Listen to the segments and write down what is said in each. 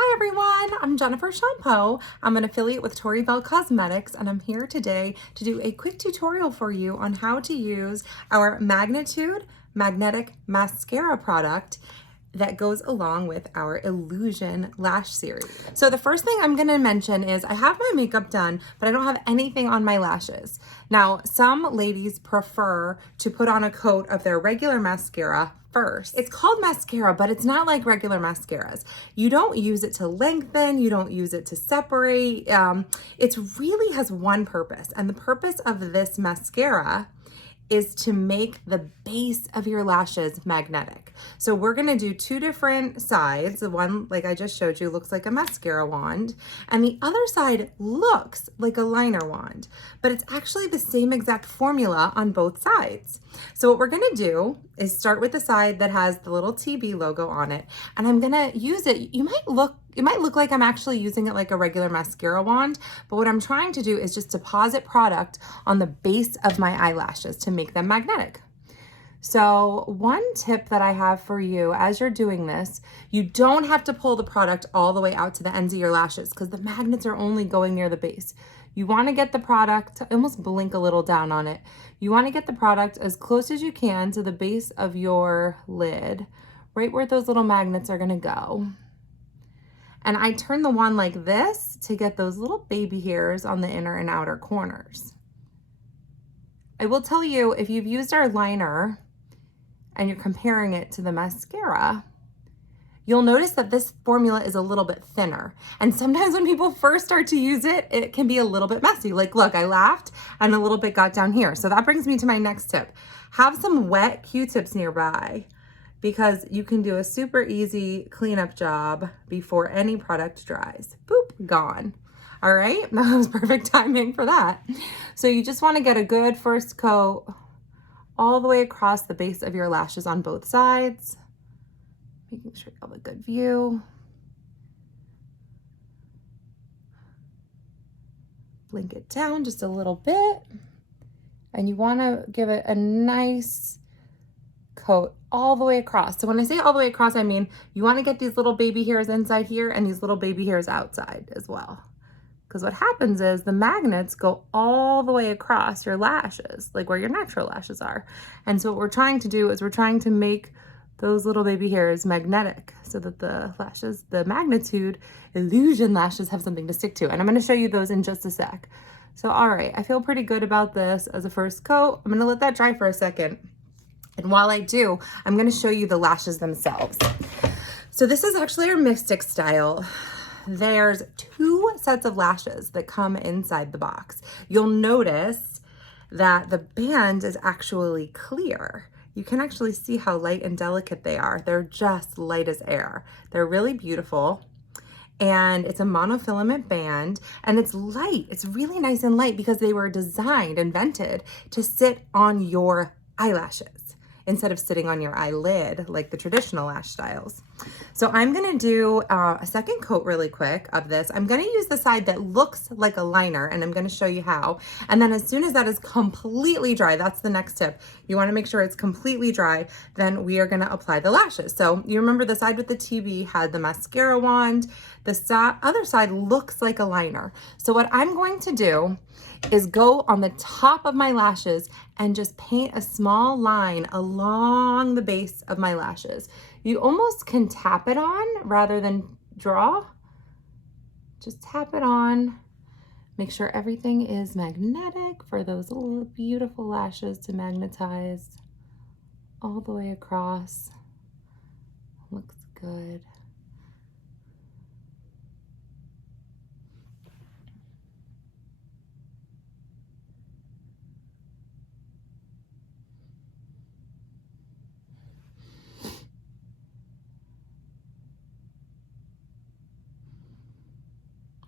Hi everyone, I'm Jennifer Champeau. I'm an affiliate with Tori Belle Cosmetics, and I'm here today to do a quick tutorial for you on how to use our Magnitude Magnetic Mascara product that goes along with our Illusion Lash Series. So the first thing I'm gonna mention is I have my makeup done, but I don't have anything on my lashes. Now, some ladies prefer to put on a coat of their regular mascara first. It's called mascara, but it's not like regular mascaras. You don't use it to lengthen, you don't use it to separate. It really has one purpose, and the purpose of this mascara is to make the base of your lashes magnetic. So we're gonna do two different sides. The one, like I just showed you, looks like a mascara wand, and the other side looks like a liner wand, but it's actually the same exact formula on both sides. So what we're gonna do is start with the side that has the little TB logo on it, and I'm gonna use it. It might look like I'm actually using it like a regular mascara wand, but what I'm trying to do is just deposit product on the base of my eyelashes to make them magnetic. So one tip that I have for you as you're doing this, you don't have to pull the product all the way out to the ends of your lashes because the magnets are only going near the base. You want to get the product, almost blink a little down on it. You want to get the product as close as you can to the base of your lid, right where those little magnets are going to go. And I turn the wand like this to get those little baby hairs on the inner and outer corners. I will tell you, if you've used our liner and you're comparing it to the mascara, you'll notice that this formula is a little bit thinner. And sometimes when people first start to use it, it can be a little bit messy. Like, look, I laughed and a little bit got down here. So that brings me to my next tip. Have some wet Q-tips nearby, because you can do a super easy cleanup job before any product dries. Boop, gone. All right, that was perfect timing for that. So you just wanna get a good first coat all the way across the base of your lashes on both sides, making sure you have a good view. Blink it down just a little bit, and you wanna give it a nice coat all the way across. So when I say all the way across, I mean you want to get these little baby hairs inside here and these little baby hairs outside as well. Because what happens is the magnets go all the way across your lashes, like where your natural lashes are. And so what we're trying to do is we're trying to make those little baby hairs magnetic so that the lashes, the Magnitude Illusion lashes, have something to stick to. And I'm going to show you those in just a sec. So all right, I feel pretty good about this as a first coat. I'm going to let that dry for a second. And while I do, I'm gonna show you the lashes themselves. So this is actually our Mystic style. There's two sets of lashes that come inside the box. You'll notice that the band is actually clear. You can actually see how light and delicate they are. They're just light as air. They're really beautiful. And it's a monofilament band, and it's light. It's really nice and light because they were designed, invented to sit on your eyelashes instead of sitting on your eyelid like the traditional lash styles. So I'm gonna do a second coat really quick of this. I'm gonna use the side that looks like a liner, and I'm gonna show you how. And then as soon as that is completely dry, that's the next tip. You wanna make sure it's completely dry, then we are gonna apply the lashes. So you remember the side with the TB had the mascara wand. The other side looks like a liner. So what I'm going to do is go on the top of my lashes and just paint a small line along the base of my lashes. You almost can tap it on rather than draw. Just tap it on. Make sure everything is magnetic for those little beautiful lashes to magnetize all the way across. Looks good.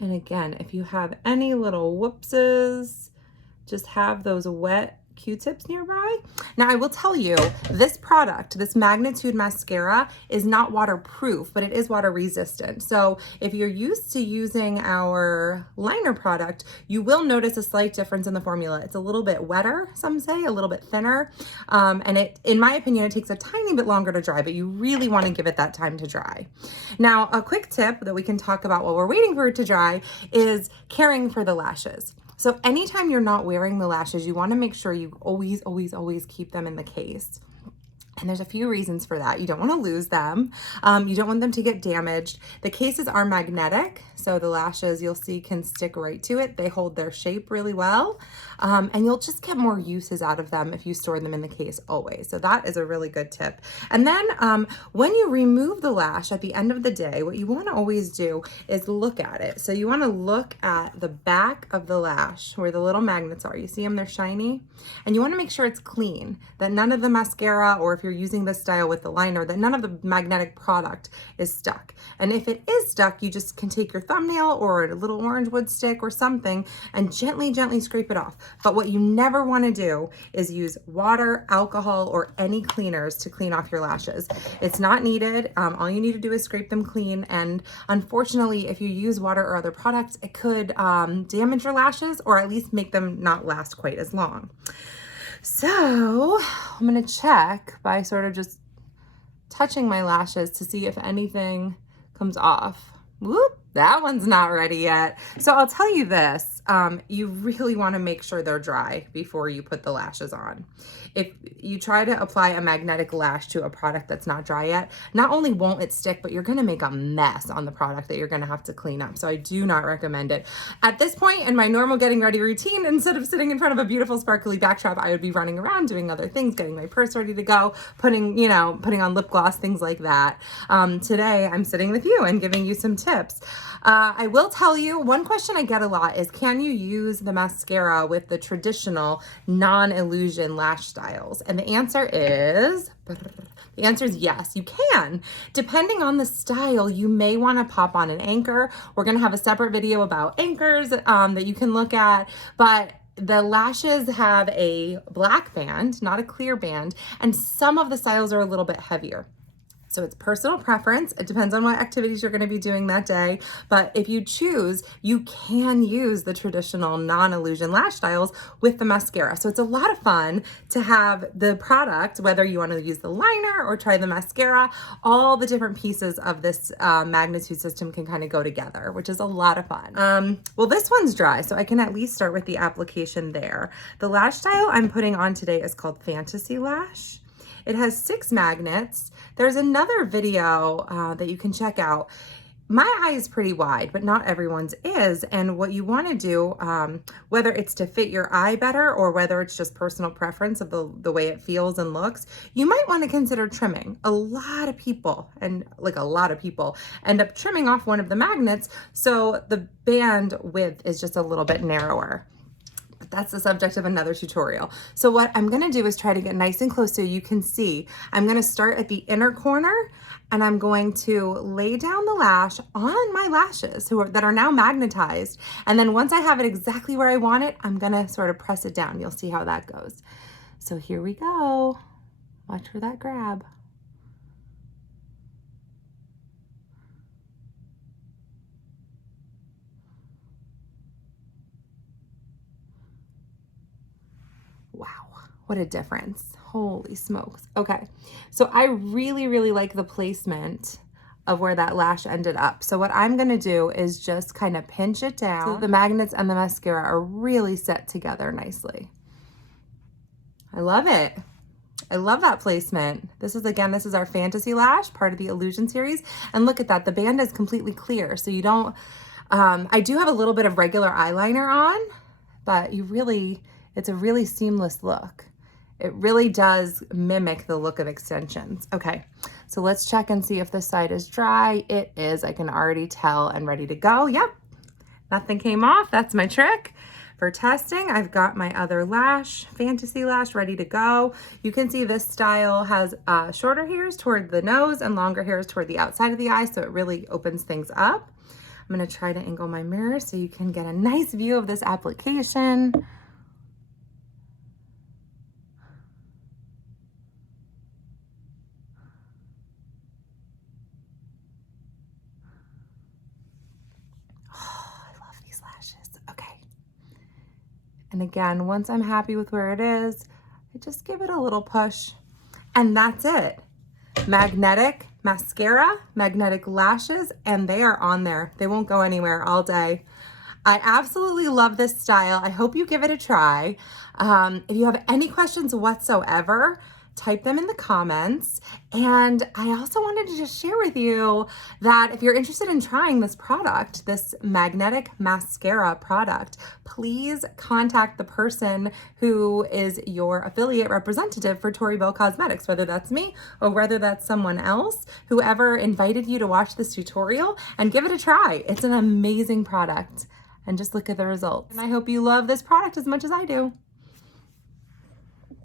And again, if you have any little whoopses, just have those wet Q-tips nearby. Now I will tell you, this product, this Magnitude mascara, is not waterproof, but it is water resistant. So if you're used to using our liner product, you will notice a slight difference in the formula. It's a little bit wetter, some say, a little bit thinner. And it, in my opinion, it takes a tiny bit longer to dry, but you really want to give it that time to dry. Now, a quick tip that we can talk about while we're waiting for it to dry is caring for the lashes. So anytime you're not wearing the lashes, you want to make sure you always keep them in the case. And there's a few reasons for that. You don't want to lose them. You don't want them to get damaged. The cases are magnetic, so the lashes you'll see can stick right to it. They hold their shape really well. And you'll just get more uses out of them if you store them in the case always. So that is a really good tip. And then when you remove the lash at the end of the day, what you want to always do is look at it. So you want to look at the back of the lash where the little magnets are. You see them? They're shiny. And you want to make sure it's clean, that none of the mascara, or if you're using this style with the liner, that none of the magnetic product is stuck. And if it is stuck, you just can take your thumbnail or a little orange wood stick or something and gently scrape it off. But what you never want to do is use water, alcohol, or any cleaners to clean off your lashes. It's not needed. All you need to do is scrape them clean. And unfortunately, if you use water or other products, it could damage your lashes, or at least make them not last quite as long. So I'm going to check by sort of just touching my lashes to see if anything comes off. Whoop, that one's not ready yet. So I'll tell you this, you really want to make sure they're dry before you put the lashes on. If you try to apply a magnetic lash to a product that's not dry yet, not only won't it stick, but you're going to make a mess on the product that you're going to have to clean up. So I do not recommend it. At this point in my normal getting ready routine, instead of sitting in front of a beautiful sparkly backdrop, I would be running around doing other things, getting my purse ready to go, putting on lip gloss, things like that. Today I'm sitting with you and giving you some tips. I will tell you, one question I get a lot is, can you use the mascara with the traditional non-illusion lash styles? And the answer is yes, you can. Depending on the style, you may want to pop on an anchor. We're going to have a separate video about anchors that you can look at, but the lashes have a black band, not a clear band, and some of the styles are a little bit heavier. So it's personal preference. It depends on what activities you're going to be doing that day. But if you choose, you can use the traditional non-illusion lash styles with the mascara. So it's a lot of fun to have the product, whether you want to use the liner or try the mascara, all the different pieces of this Magnitude system can kind of go together, which is a lot of fun. Well, this one's dry, so I can at least start with the application there. The lash style I'm putting on today is called Fantasy Lash. It has 6 magnets. There's another video that you can check out. My eye is pretty wide, but not everyone's is. And what you want to do, whether it's to fit your eye better or whether it's just personal preference of the way it feels and looks, you might want to consider trimming. A lot of people end up trimming off one of the magnets, so the band width is just a little bit narrower. That's the subject of another tutorial. So what I'm gonna do is try to get nice and close so you can see. I'm gonna start at the inner corner and I'm going to lay down the lash on my lashes that are now magnetized. And then once I have it exactly where I want it, I'm gonna sort of press it down. You'll see how that goes. So here we go. Watch for that grab. Wow, what a difference. Holy smokes. Okay, so I really like the placement of where that lash ended up. So what I'm gonna do is just kind of pinch it down so the magnets and the mascara are really set together nicely. I love it. I love that placement. This is our Fantasy Lash, part of the Illusion series. And look at that, the band is completely clear. So you don't, I do have a little bit of regular eyeliner on, but it's a really seamless look. It really does mimic the look of extensions. Okay, so let's check and see if this side is dry. It is, I can already tell, and ready to go. Yep, nothing came off. That's my trick for testing. I've got my other lash, Fantasy Lash, ready to go. You can see this style has shorter hairs toward the nose and longer hairs toward the outside of the eye, so it really opens things up. I'm gonna try to angle my mirror so you can get a nice view of this application. And again, once I'm happy with where it is, I just give it a little push. And that's it. Magnetic mascara, magnetic lashes, and they are on there. They won't go anywhere all day. I absolutely love this style. I hope you give it a try. If you have any questions whatsoever, type them in the comments. And I also wanted to just share with you that if you're interested in trying this product, this magnetic mascara product, please contact the person who is your affiliate representative for Tori Belle Cosmetics, whether that's me or whether that's someone else, whoever invited you to watch this tutorial, and give it a try. It's an amazing product. And just look at the results. And I hope you love this product as much as I do.